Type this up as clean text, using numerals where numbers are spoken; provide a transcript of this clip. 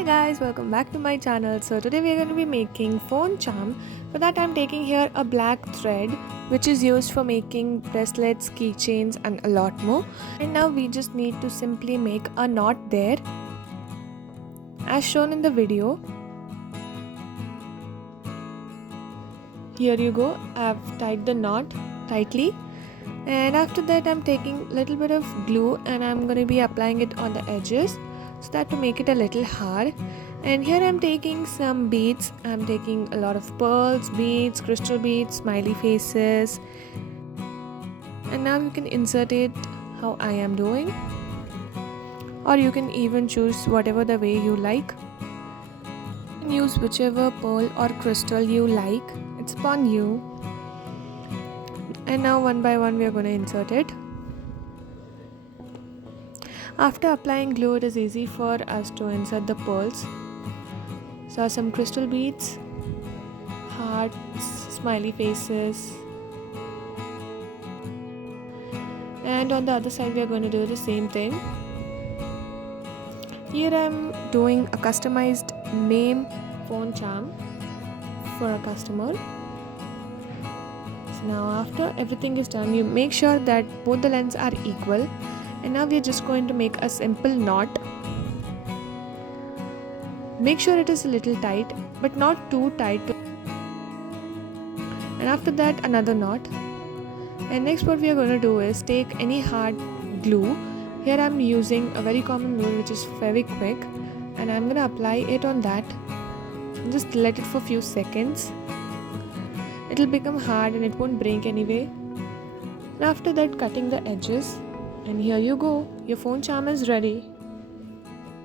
Hi guys, welcome back to my channel. So today we are going to be making phone charm. For that I'm taking here a black thread which is used for making bracelets, keychains and a lot more. And now we just need to simply make a knot there as shown in the video. Here you go, I've tied the knot tightly. And after that I'm taking a little bit of glue and I'm going to be applying it on the edges so that to make it a little hard. And here I'm taking some beads. I'm taking a lot of pearls, beads, crystal beads, smiley faces, and now you can insert it how I am doing, or you can even choose whatever the way you like. You can use whichever pearl or crystal you like, it's upon you. And now one by one we are going to insert it. After applying glue, it is easy for us to insert the pearls. So some crystal beads, hearts, smiley faces, and on the other side we are going to do the same thing. Here I am doing a customized name phone charm for a customer. So now after everything is done, you make sure that both the lengths are equal. And now we are just going to make a simple knot. Make sure it is a little tight, but not too tight. And after that another knot. And next what we are going to do is take any hard glue. Here I am using a very common glue which is Fevikwik, and I am going to apply it on that. Just let it for a few seconds. It will become hard and it won't break anyway. And after that cutting the edges. And here you go, your phone charm is ready.